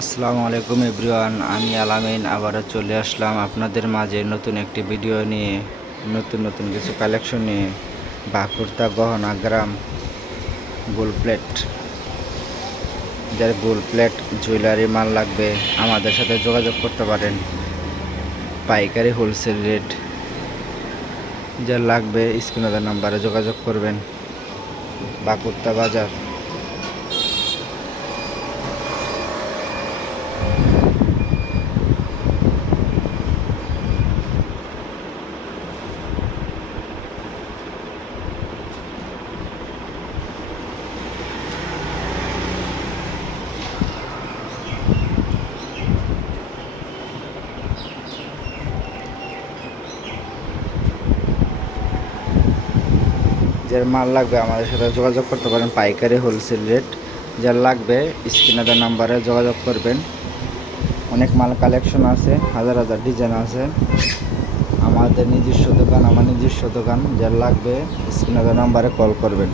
আসসালামু আলাইকুম এভরিওয়ান, আমি আলামিন আবারও চলে আসলাম আপনাদের মাঝে নতুন একটি ভিডিও নিয়ে, নতুন কিছু কালেকশন নিয়ে। বাঁকুড়া গহনা গ্রাম গোল্ড প্লেট, যার গোল্ড প্লেট জুয়েলারি মাল লাগবে আমাদের সাথে যোগাযোগ করতে পারেন। পাইকারি হোলসেল রেট, যার লাগবে স্ক্রিনে নাম্বারে যোগাযোগ করবেন। বাঁকুড়া বাজার। যার মাল লাগবে আমাদের সাথে যোগাযোগ করতে পারেন। পাইকারি হোলসেল রেট, যার লাগবে স্ক্রিনে নাম্বারে যোগাযোগ করবেন। অনেক মাল কালেকশন আছে, হাজার ডিজাইন আছে। আমার নিজস্ব দোকান, যার লাগবে স্ক্রিনে নাম্বারে কল করবেন।